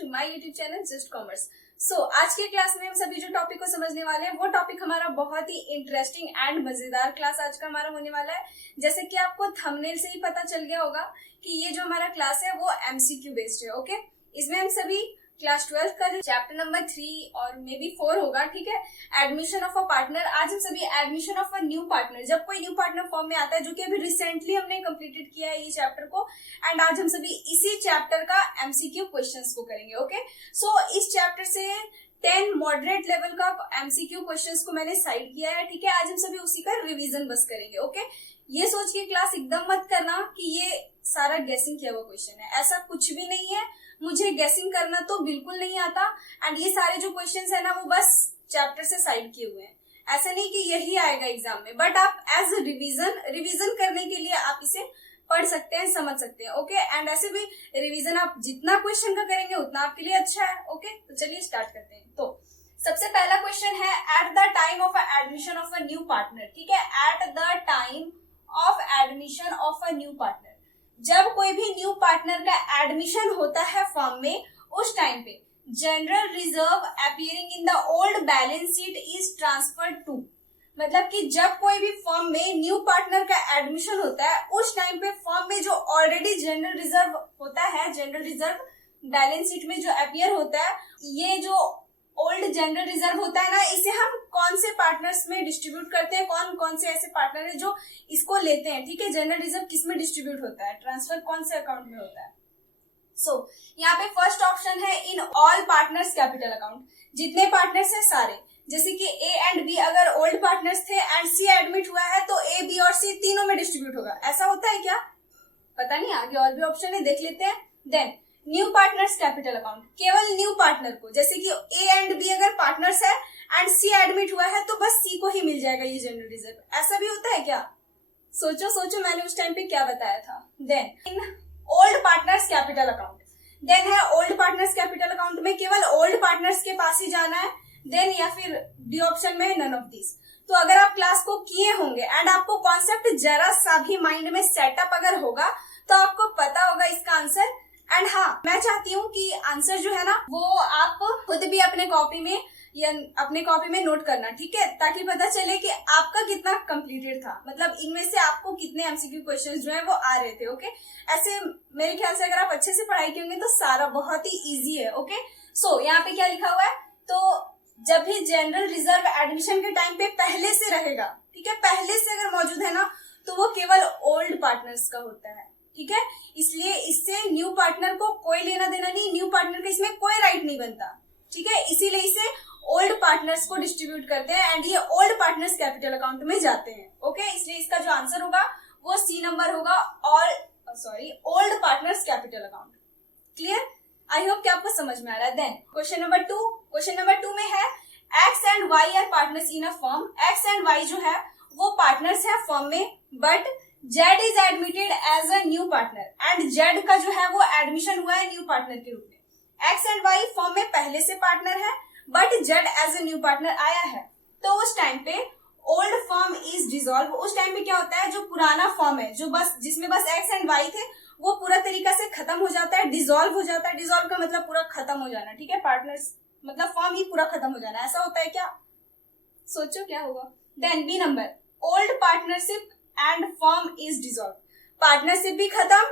To my YouTube channel just commerce. So आज के class में हम सभी जो टॉपिक को समझने वाले हैं वो टॉपिक हमारा बहुत ही इंटरेस्टिंग एंड मजेदार क्लास आज का हमारा होने वाला है। जैसे कि आपको थंबनेल से ही पता चल गया होगा कि ये जो हमारा क्लास है वो एमसीक्यू बेस्ड है। ओके, इसमें हम सभी क्लास 12 का जो चैप्टर नंबर 3 और मे बी 4 होगा, ठीक है, एडमिशन ऑफ अ पार्टनर। आज हम सभी admission of a new partner, जब कोई न्यू पार्टनर फॉर्म में आता है, जो कि अभी रिसेंटली हमने कंप्लीटेड किया है ये चैप्टर को, एंड आज हम सभी इसी चैप्टर का एमसीक्यू क्वेश्चंस को करेंगे। ओके, सो इस चैप्टर से 10 मॉडरेट लेवल का एमसीक्यू क्वेश्चंस को मैंने साइड किया है, ठीक है। आज हम सभी उसी का रिवीजन बस करेंगे। ओके, ये सोच के क्लास एकदम मत करना कि ये सारा गेसिंग किया हुआ क्वेश्चन है, ऐसा कुछ भी नहीं है। मुझे गेसिंग करना तो बिल्कुल नहीं आता, एंड ये सारे जो क्वेश्चंस है ना वो बस चैप्टर से साइड किए हुए हैं। ऐसा नहीं कि यही आएगा एग्जाम में, बट आप एज रिवीजन करने के लिए आप इसे पढ़ सकते हैं, समझ सकते हैं। ओके, एंड ऐसे भी रिवीजन आप जितना क्वेश्चन का करेंगे उतना आपके लिए अच्छा है। ओके, तो चलिए स्टार्ट करते हैं। तो सबसे पहला क्वेश्चन है at the time of admission of a new partner, ठीक है, at the time of admission of a new partner, जब कोई भी न्यू पार्टनर का एडमिशन होता है फॉर्म में, उस टाइम पे general reserve appearing in the old balance sheet is transferred to, मतलब कि जब कोई भी फॉर्म में न्यू पार्टनर का एडमिशन होता है उस टाइम पे फॉर्म में जो ऑलरेडी जनरल रिजर्व होता है, जनरल रिजर्व बैलेंस शीट में जो अपीयर होता है, ये जो ओल्ड जनरल रिजर्व होता है ना, इसे हम कौन से पार्टनर्स में डिस्ट्रीब्यूट करते हैं, कौन कौन से ऐसे पार्टनर है जो इसको लेते हैं, ठीक है। जनरल रिजर्व किस में डिस्ट्रीब्यूट होता है, ट्रांसफर कौन से अकाउंट में होता है। सो यहाँ पे फर्स्ट ऑप्शन है in all partners capital account, जितने पार्टनर्स है सारे, जैसे कि ए एंड बी अगर ओल्ड पार्टनर्स थे एंड सी एडमिट हुआ है तो ए बी और सी तीनों में डिस्ट्रीब्यूट होगा। ऐसा होता है क्या, पता नहीं, आगे और भी ऑप्शन है, देख लेते हैं। Then new partners capital account, केवल न्यू पार्टनर को, जैसे कि ए एंड बी अगर पार्टनर्स है एंड सी एडमिट हुआ है तो बस सी को ही मिल जाएगा ये जनरल रिजर्व। ऐसा भी होता है क्या, सोचो मैंने उस टाइम पे क्या बताया था। Then in old partners capital account, then है ओल्ड पार्टनर्स कैपिटल अकाउंट में केवल ओल्ड पार्टनर्स के पास ही जाना है। देन या फिर डी ऑप्शन में नन ऑफ दिस। तो अगर आप क्लास को किए होंगे एंड आपको कॉन्सेप्ट जरा सा भी माइंड में सेटअप अगर होगा तो आपको पता होगा इसका आंसर। एंड हाँ, मैं चाहती हूँ कि आंसर जो है ना वो आप खुद भी अपने कॉपी में नोट करना, ठीक है, ताकि पता चले कि आपका कितना कंप्लीटेड था, मतलब इनमें से आपको कितने एमसीक्यू क्वेश्चंस जो है वो आ रहे थे। ओके, ऐसे मेरे ख्याल से अगर आप अच्छे से पढ़ाई किए होंगे तो सारा बहुत ही इजी है। ओके, सो यहाँ पे क्या लिखा हुआ है, तो जब भी जनरल रिजर्व एडमिशन के टाइम पे पहले से रहेगा, ठीक है, पहले से अगर मौजूद है ना तो वो केवल ओल्ड पार्टनर्स का होता है, ठीक है। इसलिए इससे न्यू पार्टनर को कोई लेना देना नहीं, न्यू पार्टनर का इसमें कोई राइट नहीं बनता, ठीक है। इसीलिए इसे ओल्ड पार्टनर्स को डिस्ट्रीब्यूट करते हैं एंड ये ओल्ड पार्टनर्स कैपिटल अकाउंट में जाते हैं। ओके, इसलिए इसका जो आंसर होगा वो सी नंबर होगा, old partners capital account. Clear, I hope कि आपको समझ में आ रहा है। देन क्वेश्चन नंबर 2 में है X and Y are partners in a firm. X and Y जो है वो पार्टनर्स है फर्म में, but Z is admitted as a new partner and Z का जो है वो एडमिशन हुआ है न्यू पार्टनर के रूप में। एक्स एंड वाई फर्म में पहले से पार्टनर है but Z as a new partner आया है, तो उस टाइम पे ओल्ड फर्म इज डिसॉल्व। उस टाइम पे क्या होता है, जो पुराना फर्म है जो बस जिसमें बस एक्स एंड वाई थे वो पूरा तरीका से खत्म हो जाता है, डिसॉल्व हो जाता है। डिसॉल्व का मतलब पूरा खत्म हो जाना, ठीक है, पार्टनर्स मतलब फर्म ही पूरा खत्म हो जाना। ऐसा होता है क्या, सोचो क्या होगा। Then B number, old partnership and firm is dissolve, partnership भी खत्म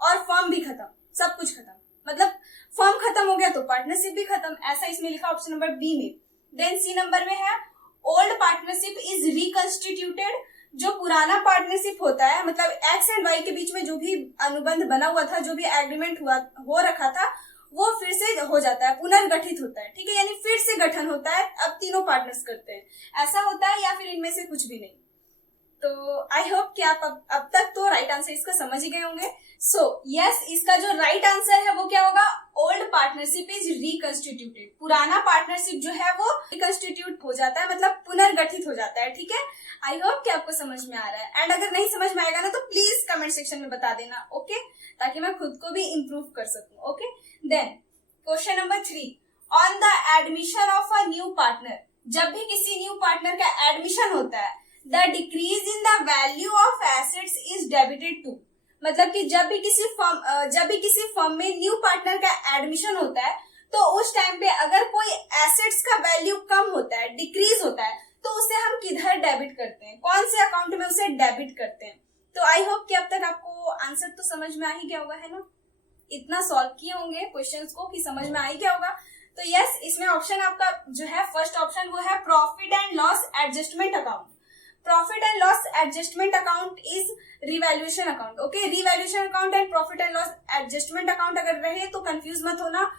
और फर्म भी खत्म, सब कुछ खत्म, मतलब फर्म खत्म हो गया तो पार्टनरशिप भी खत्म। ऐसा इसमें लिखा ऑप्शन नंबर बी में। देन सी नंबर में है ओल्ड पार्टनरशिप इज रिकंस्टिट्यूटेड, जो पुराना पार्टनरशिप होता है, मतलब एक्स एंड वाई के बीच में जो भी अनुबंध बना हुआ था, जो भी एग्रीमेंट हो रखा था, वो फिर से हो जाता है, पुनर्गठित होता है, ठीक है, यानी फिर से गठन होता है, अब तीनों पार्टनर्स करते हैं। ऐसा होता है या फिर इनमें से कुछ भी नहीं। तो आई होप कि आप अब तक तो राइट आंसर इसका समझ ही गए होंगे। सो यस, इसका जो राइट आंसर है वो क्या होगा, ओल्ड पार्टनरशिप इज रिकंस्टिट्यूटेड। पुराना पार्टनरशिप जो है वो रिकंस्टिट्यूट हो जाता है, मतलब पुनर्गठित हो जाता है, ठीक है। आई होप कि आपको समझ में आ रहा है, एंड अगर नहीं समझ में आएगा ना तो प्लीज कमेंट सेक्शन में बता देना, ओके, ताकि मैं खुद को भी इम्प्रूव कर सकूं। Okay, then question number 3, on the admission of a new partner, जब भी किसी न्यू पार्टनर का एडमिशन होता है, the decrease in the value of assets is debited to, मतलब कि जब भी किसी फर्म में न्यू पार्टनर का एडमिशन होता है तो उस टाइम पे अगर कोई एसेट्स का वैल्यू कम होता है, डिक्रीज होता है, तो उसे हम किधर डेबिट करते हैं, कौन से अकाउंट में उसे डेबिट करते हैं। तो आई होप कि अब तक आपको आंसर तो समझ में आ ही गया होगा, है ना। इतना सॉल्व किए होंगे क्वेश्चंस को कि समझ में आ ही गया होगा। तो यस, इसमें ऑप्शन आपका जो है फर्स्ट ऑप्शन वो है profit and loss adjustment account. Profit and loss adjustment account is revaluation account. Okay, revaluation account and profit and loss adjustment account अगर रहे तो कंफ्यूज मत होना।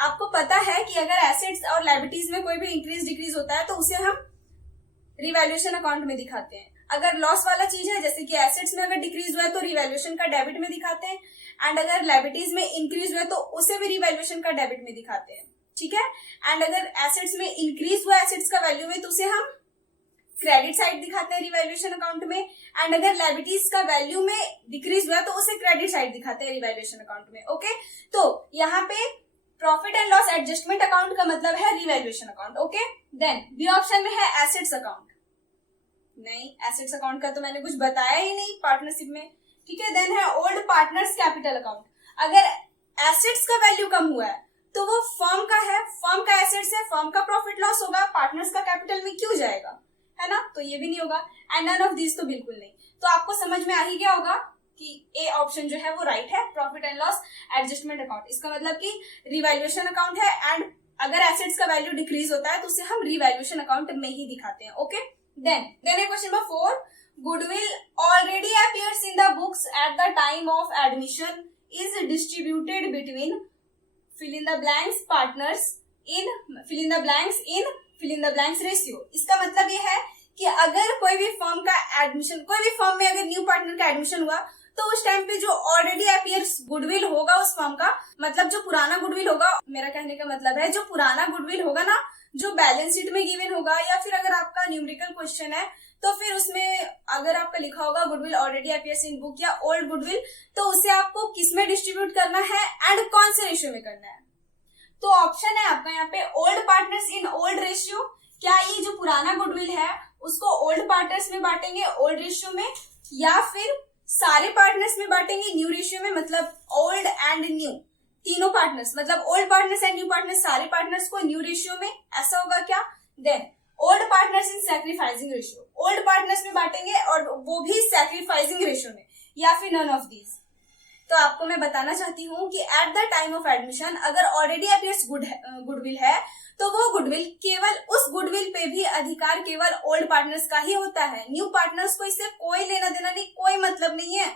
आपको पता है कि अगर एसेट्स और लायबिलिटीज में कोई भी इंक्रीज डिक्रीज होता है तो उसे हम रिवैल्यूएशन अकाउंट में दिखाते हैं। अगर लॉस वाला चीज है, जैसे कि एसेट्स में अगर डिक्रीज हुआ है तो रिवैल्यूएशन का डेबिट में दिखाते हैं, एंड अगर लायबिलिटीज में इंक्रीज हुआ है तो उसे भी रिवैल्यूएशन का डेबिट में दिखाते हैं, ठीक है। एंड अगर एसेट्स में इंक्रीज हुआ एसेट्स का वैल्यू में तो उसे हम क्रेडिट साइड दिखाते हैं रिवैल्यूएशन अकाउंट में, एंड अगर लायबिलिटीज का वैल्यू में डिक्रीज हुआ तो उसे क्रेडिट साइड दिखाते हैं रिवैल्यूएशन अकाउंट में। ओके, तो यहाँ पे profit and loss adjustment account का मतलब है revaluation account. Okay, then B option में है एसेट्स अकाउंट। नहीं, एसेट्स अकाउंट का तो मैंने कुछ बताया ही नहीं पार्टनरशिप में, ठीक है। देन है ओल्ड पार्टनर्स कैपिटल अकाउंट। अगर एसेट्स का वैल्यू कम हुआ है तो वो फर्म का है, फर्म का एसेट्स है, फर्म का प्रॉफिट लॉस होगा, पार्टनर्स का कैपिटल में क्यों जाएगा, है ना। तो ये भी नहीं होगा, एंड नन ऑफ दिस तो बिल्कुल नहीं। तो आपको समझ में आ ही गया होगा कि ए ऑप्शन जो है वो राइट है, profit and loss adjustment account. इसका मतलब कि रिवैल्यूएशन अकाउंट है, एंड अगर एसेट्स का वैल्यू डिक्रीज होता है तो उसे हम रिवैल्यूएशन अकाउंट में ही दिखाते हैं। Okay, then question number 4, goodwill already appears in the books at the time of admission is distributed between fill in the blanks partners in fill in the blanks ratio। इसका मतलब ये है कि अगर कोई भी फर्म का एडमिशन, कोई भी फर्म में अगर न्यू पार्टनर का एडमिशन हुआ तो उस टाइम पे जो ऑलरेडी अपीयर्स गुडविल होगा उस फर्म का, मतलब जो पुराना गुडविल होगा, मेरा कहने का मतलब है जो पुराना गुडविल होगा ना, जो बैलेंस शीट में गिवन होगा, या फिर अगर आपका न्यूमेरिकल क्वेश्चन है तो फिर उसमें अगर आपका लिखा होगा goodwill already appears in book या ओल्ड गुडविल, तो उसे आपको किस में डिस्ट्रीब्यूट करना है एंड कौन से रेशियो में करना है। तो ऑप्शन है आपका यहाँ पे old partners in old ratio. क्या ये जो पुराना गुडविल है उसको ओल्ड पार्टनर्स में बांटेंगे ओल्ड रेशियो में, या फिर सारे पार्टनर्स में बांटेंगे न्यू रेशियो में, मतलब ओल्ड एंड न्यू तीनों पार्टनर्स, मतलब old partners and new partners सारे पार्टनर्स को न्यू रेशियो में, ऐसा होगा क्या। Then old partners in sacrificing ratio, old partners में बांटेंगे और वो भी सैक्रिफाइसिंग रेशियो में, या फिर नन ऑफ दीज। तो आपको मैं बताना चाहती हूँ कि at the time of admission अगर ऑलरेडी अपीयर्स गुडविल है तो वो गुडविल केवल उस गुडविल पे भी अधिकार केवल ओल्ड पार्टनर्स का ही होता है। न्यू पार्टनर्स को इससे कोई लेना देना नहीं, कोई मतलब नहीं है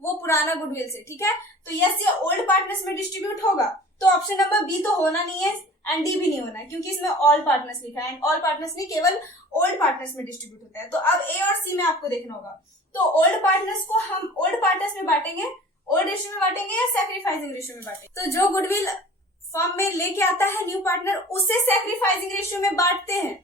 वो पुराना गुडविल से, ठीक है। तो यस, ये ओल्ड पार्टनर्स में डिस्ट्रीब्यूट होगा। तो ऑप्शन नंबर बी तो होना नहीं है एंड डी भी नहीं होना है, क्योंकि इसमें ऑल पार्टनर्स लिखा है, एंड ऑल पार्टनर्स नहीं, केवल ओल्ड पार्टनर्स में डिस्ट्रीब्यूट होता है। तो अब ए और सी में आपको देखना होगा। तो ओल्ड पार्टनर्स को हम ओल्ड पार्टनर्स में बांटेंगे, ओल्ड रेशियो में बांटेंगे या सैक्रिफाइसिंग रेशियो में बांटेंगे। तो जो गुडविल फर्म में लेके आता है न्यू पार्टनर उसे सैक्रिफाइसिंग रेशियो में बांटते हैं,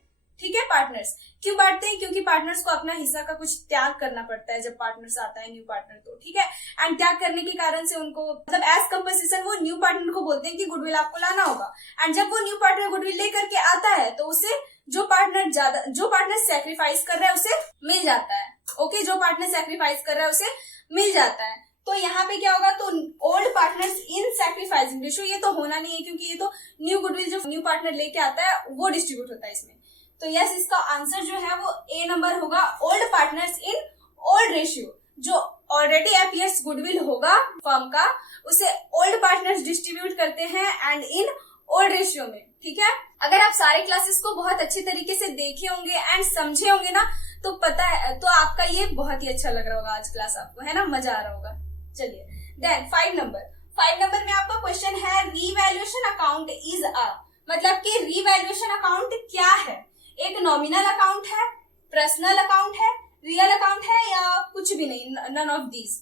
ठीक है। पार्टनर्स क्यों बांटते हैं, क्योंकि पार्टनर्स को अपना हिस्सा का कुछ त्याग करना पड़ता है जब पार्टनर्स आता है न्यू पार्टनर, तो ठीक है। एंड त्याग करने के कारण से उनको मतलब एज कंपनसेशन वो न्यू पार्टनर को बोलते हैं कि गुडविल आपको लाना होगा, एंड जब वो न्यू पार्टनर गुडविल लेकर के आता है तो उसे जो पार्टनर सैक्रिफाइस कर रहा है उसे मिल जाता है। ओके, जो पार्टनर सैक्रिफाइस कर रहा है उसे मिल जाता है। तो यहाँ पे क्या होगा, तो old partners in sacrificing ratio, ये तो होना नहीं है क्योंकि ये तो न्यू गुडविल जो न्यू पार्टनर लेके आता है वो डिस्ट्रीब्यूट होता है इसमें। तो यस, इसका आंसर जो है वो ए नंबर होगा, old partners in old ratio. जो ऑलरेडी अपीयर्स गुडविल होगा फर्म का उसे ओल्ड पार्टनर्स डिस्ट्रीब्यूट करते हैं एंड इन ओल्ड रेशियो में, ठीक है। अगर आप सारे क्लासेस को बहुत अच्छी तरीके से देखे होंगे एंड समझे होंगे ना, तो पता है तो आपका ये बहुत ही अच्छा लग रहा होगा आज क्लास आपको, है ना, मजा आ रहा होगा। चलिए, देन 5 नंबर में आपका क्वेश्चन है रीवैल्यूएशन अकाउंट इज अ, मतलब कि रीवैल्यूएशन अकाउंट क्या है। एक नॉमिनल अकाउंट है, पर्सनल अकाउंट है, रियल अकाउंट है, या कुछ भी नहीं, नन ऑफ दीज।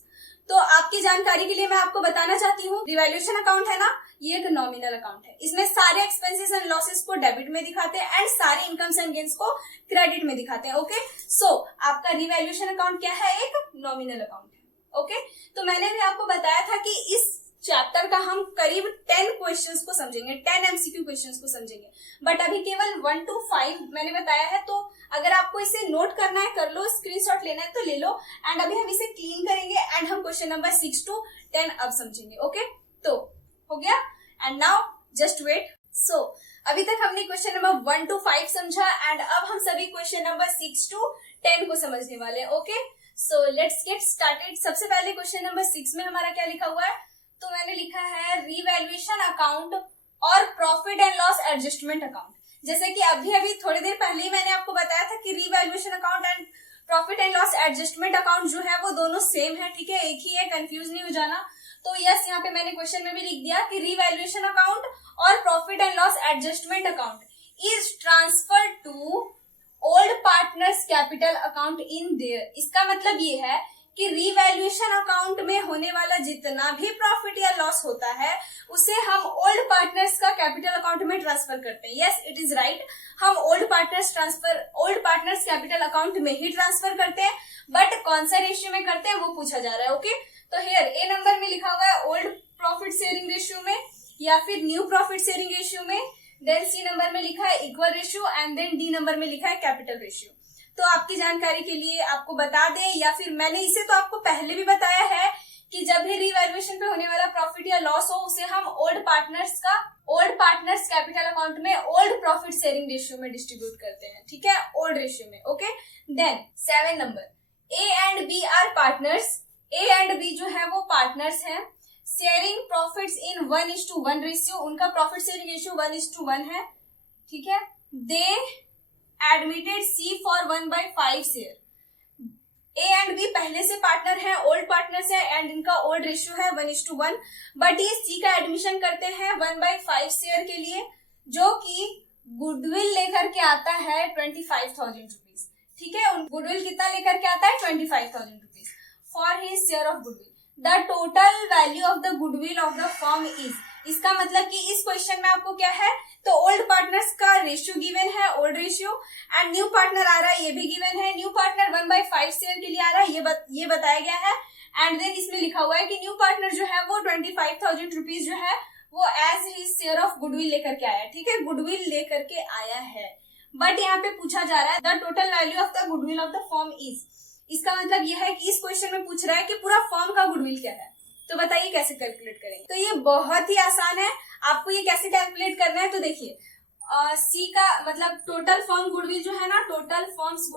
तो आपकी जानकारी के लिए मैं आपको बताना चाहती हूँ, रिवैल्यूएशन अकाउंट है ना, ये एक नॉमिनल अकाउंट है। इसमें सारे एक्सपेंसेस एंड लॉसेस को डेबिट में दिखाते हैं एंड सारे इनकम्स एंड गेन्स को क्रेडिट में दिखाते हैं। ओके, सो आपका रिवैल्यूएशन अकाउंट क्या है, एक नॉमिनल अकाउंट है। ओके, तो मैंने भी आपको बताया था कि इस चैप्टर का हम करीब 10 क्वेश्चंस को समझेंगे, 10 एमसीक्यू क्वेश्चंस को समझेंगे, बट अभी केवल 1 to 5 मैंने बताया है। तो अगर आपको इसे नोट करना है कर लो, स्क्रीनशॉट लेना है तो ले लो, एंड अभी हम इसे क्लीन करेंगे एंड हम क्वेश्चन नंबर 6 to 10 अब समझेंगे। ओके, तो हो गया। And now just wait. So अभी तक हमने क्वेश्चन नंबर 1 to 5 समझा एंड अब हम सभी क्वेश्चन नंबर 6 to 10 को समझने वाले हैं। Okay, so let's get started. सबसे पहले क्वेश्चन नंबर 6 में हमारा क्या लिखा हुआ है, तो मैंने लिखा है रीवैल्यूएशन अकाउंट और profit and loss adjustment account. जैसे कि अभी थोड़ी देर पहले ही मैंने आपको बताया था कि revaluation account and profit and loss adjustment account जो है वो दोनों सेम है, ठीक है, एक ही है, कंफ्यूज नहीं हो जाना। तो यस, यहाँ पे मैंने क्वेश्चन में भी लिख दिया कि रीवैल्यूएशन अकाउंट और profit and loss adjustment account is transfer to old partners capital account in their. इसका मतलब ये है कि रीवैल्यूएशन अकाउंट में होने वाला जितना भी प्रॉफिट या लॉस होता है उसे हम ओल्ड पार्टनर्स का कैपिटल अकाउंट में ट्रांसफर करते हैं। यस, इट इज राइट, हम ओल्ड पार्टनर्स कैपिटल अकाउंट में ही ट्रांसफर करते हैं, बट कौन सा रेशियो में करते हैं वो पूछा जा रहा है। ओके, तो हियर ए नंबर में लिखा हुआ है ओल्ड प्रॉफिट शेयरिंग रेशियो में या फिर न्यू प्रॉफिट शेयरिंग रेशियो में, देन सी नंबर में लिखा है equal ratio and then D number में लिखा है कैपिटल रेशियो। तो आपकी जानकारी के लिए आपको बता दें, या फिर मैंने इसे तो आपको पहले भी बताया है कि जब भी रीवैल्यूएशन पे होने वाला प्रॉफिट या लॉस हो उसे हम ओल्ड पार्टनर्स कैपिटल अकाउंट में ओल्ड प्रॉफिट शेयरिंग रेशियो में डिस्ट्रीब्यूट करते हैं, ठीक है, ओल्ड रेशियो में। Okay, then 7 number, A and B are partners. A and B जो है वो पार्टनर्स हैं, शेयरिंग प्रॉफिट्स इन 1:1 रेशियो, उनका प्रॉफिट शेयरिंग रेशियो 1:1 है, ठीक है। They admitted C for 1/5 share. A and B पहले से पार्टनर है, ओल्ड पार्टनर्स है एंड इनका ओल्ड रेशियो है 1:1, बट ये सी का एडमिशन करते हैं 1/5 शेयर के लिए, जो कि गुडविल लेकर के आता है 25,000 रुपीज, ठीक है। गुडविल कितना लेकर के आता है, 25,000 rupees for his share of goodwill. The total value of the goodwill of the firm is, इसका मतलब कि इस क्वेश्चन में आपको क्या है, तो ओल्ड पार्टनर्स का रेशियो गिवन है, old ratio, and new partner आ रहा है, ये भी गिवन है। न्यू पार्टनर 1/5 शेयर के लिए आ रहा है, ये बताया गया है। एंड देन इसमें लिखा हुआ है कि न्यू पार्टनर जो है वो 25,000 रुपीज जो है वो as his share of goodwill लेकर के आया है, ठीक है, गुडविल लेकर के आया है। बट यहाँ पे पूछा जा रहा है the total value of the goodwill of the firm is, इसका मतलब यह है कि इस क्वेश्चन में पूछ रहा है कि पूरा फर्म का गुडविल क्या है। तो बताइए कैसे कैलकुलेट करेंगे। तो ये बहुत ही आसान है, आपको ये कैसे कैलकुलेट करना है, तो देखिए सी का मतलब टोटल फर्म गुडविल जो है ना, टोटल फर्म्स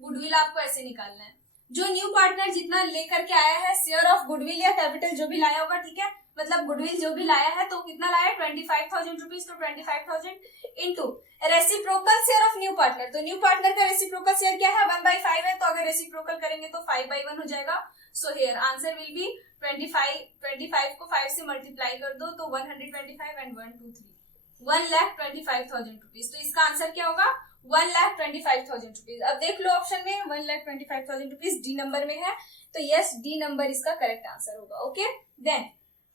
गुडविल आपको ऐसे निकालना है। जो न्यू पार्टनर जितना लेकर के आया है शेयर ऑफ गुडविल या कैपिटल जो भी लाया होगा, ठीक है, मतलब गुडविल जो भी लाया है तो कितना लाया है 25,000 रुपीज, तो 25,000 into reciprocal share of new partner. तो न्यू पार्टनर का रेसिप्रोकल शेयर क्या है, 1/5 है, तो अगर रेसिप्रोकल करेंगे तो 5/1 हो जाएगा। So here answer will be 25 को 5 से मल्टीप्लाई कर दो तो 125 एंड 1 2 3 1,25,000 रुपीज। तो इसका आंसर क्या होगा, 1,25,000 रुपीज। अब देख लो ऑप्शन में 1,25,000 रुपीज डी नंबर में है, तो यस डी नंबर इसका करेक्ट आंसर होगा। Okay, then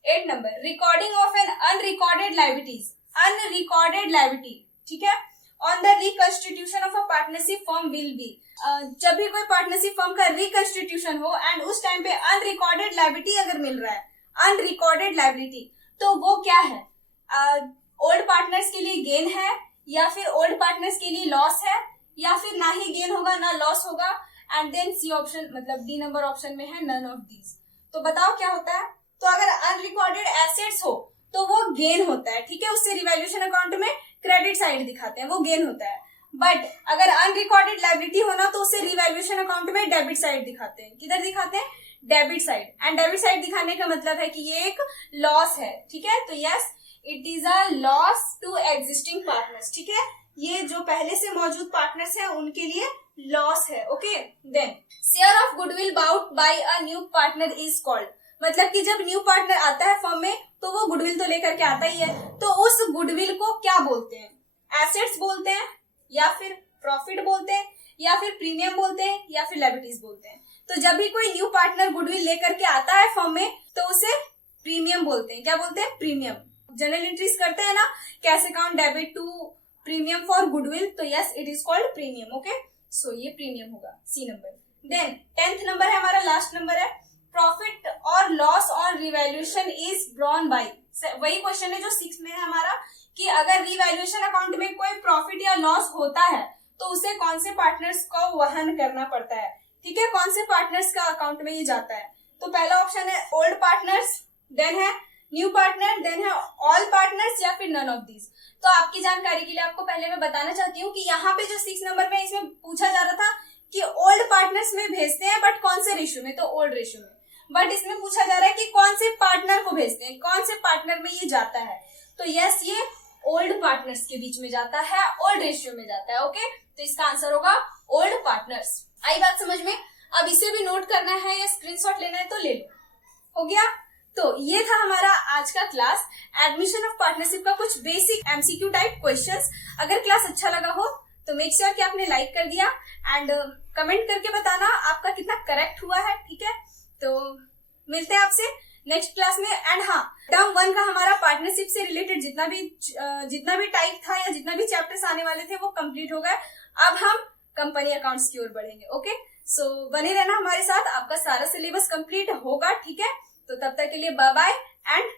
8 number, recording of an unrecorded liability, ठीक है, on the reconstitution of a partnership firm will be. जब भी कोई पार्टनरशिप फर्म का रिकंस्टिट्यूशन हो एंड उस टाइम पे अनरिकॉर्डेड लायबिलिटी अगर मिल रहा है, अनरिकॉर्डेड लायबिलिटी, तो वो क्या है, ओल्ड पार्टनर्स के लिए गेन है या फिर ओल्ड पार्टनर्स के लिए लॉस है, या फिर ना ही गेन होगा ना लॉस होगा, एंड देन सी ऑप्शन मतलब डी नंबर ऑप्शन में है नन ऑफ दीज। तो बताओ क्या होता है, तो अगर अनरिकॉर्डेड एसेट्स हो तो वो गेन होता है, ठीक है, उससे रिवैल्यूएशन अकाउंट में क्रेडिट साइड दिखाते हैं, वो गेन होता है। बट अगर अनरिकॉर्डेड लायबिलिटी होना तो उससे रिवैल्यूएशन अकाउंट में डेबिट साइड दिखाते हैं। किधर दिखाते हैं, debit side. And debit side दिखाने का मतलब है कि ये एक लॉस है, ठीक है, तो yes it is a loss to existing partners, ठीक है, ये जो पहले से मौजूद पार्टनर्स हैं उनके लिए लॉस है। Okay, then share of goodwill bought by a new partner is called, मतलब कि जब न्यू पार्टनर आता है फर्म में तो वो गुडविल तो लेकर के आता ही है, तो उस गुडविल को क्या बोलते हैं, एसेट्स बोलते हैं या फिर प्रॉफिट बोलते हैं या फिर प्रीमियम बोलते हैं या फिर लायबिलिटीज बोलते हैं। तो जब भी कोई न्यू पार्टनर गुडविल लेकर के आता है फर्म में तो उसे प्रीमियम बोलते हैं। क्या बोलते हैं, प्रीमियम। जनरल एंट्रीज करते हैं ना, cash account debit to premium for goodwill, तो yes it is called premium. Okay, so ये प्रीमियम होगा, सी नंबर। देन 10th नंबर है हमारा, लास्ट नंबर है, प्रॉफिट और loss on revaluation is drawn by, वही क्वेश्चन है जो 6 में है हमारा, कि अगर रिवैल्यूएशन अकाउंट में कोई प्रॉफिट या लॉस होता है तो उसे कौन से पार्टनर्स को वहन करना पड़ता है, ठीक है, कौन से पार्टनर्स का अकाउंट में ये जाता है। तो पहला ऑप्शन है ओल्ड पार्टनर्स, देन है न्यू पार्टनर, देन है ऑल पार्टनर्स या फिर नन ऑफ दीज। तो आपकी जानकारी के लिए आपको पहले मैं बताना चाहती हूँ कि यहाँ पे जो 6 नंबर में इसमें पूछा जा रहा था कि ओल्ड पार्टनर्स में भेजते हैं बट कौन से रेशियो में, तो ओल्ड रेशियो में। बट इसमें पूछा जा रहा है कि कौन से पार्टनर को भेजते हैं, कौन से पार्टनर में ये जाता है, तो यस ये ओल्ड पार्टनर्स के बीच में जाता है, ओल्ड रेशियो में जाता है। ओके, तो इसका आंसर होगा ओल्ड पार्टनर्स। आई बात समझ में? अब इसे भी नोट करना है या स्क्रीनशॉट लेना है तो ले लो। हो गया? तो ये था हमारा आज का क्लास, एडमिशन ऑफ पार्टनरशिप का कुछ बेसिक एमसीक्यू टाइप क्वेश्चंस। अगर क्लास अच्छा लगा हो तो मेक श्योर कि आपने लाइक कर दिया एंड कमेंट करके बताना आपका कितना करेक्ट हुआ है। ठीक है, तो मिलते हैं आपसे नेक्स्ट क्लास में। एंड हाँ, टर्म 1 का हमारा पार्टनरशिप से रिलेटेड जितना भी टाइप था या जितना भी चैप्टर्स आने वाले थे वो कंप्लीट हो गए। अब हम कंपनी अकाउंट्स की ओर बढ़ेंगे। ओके, सो बने रहना हमारे साथ, आपका सारा सिलेबस कंप्लीट होगा। ठीक है, तो तब तक के लिए बाय बाय एंड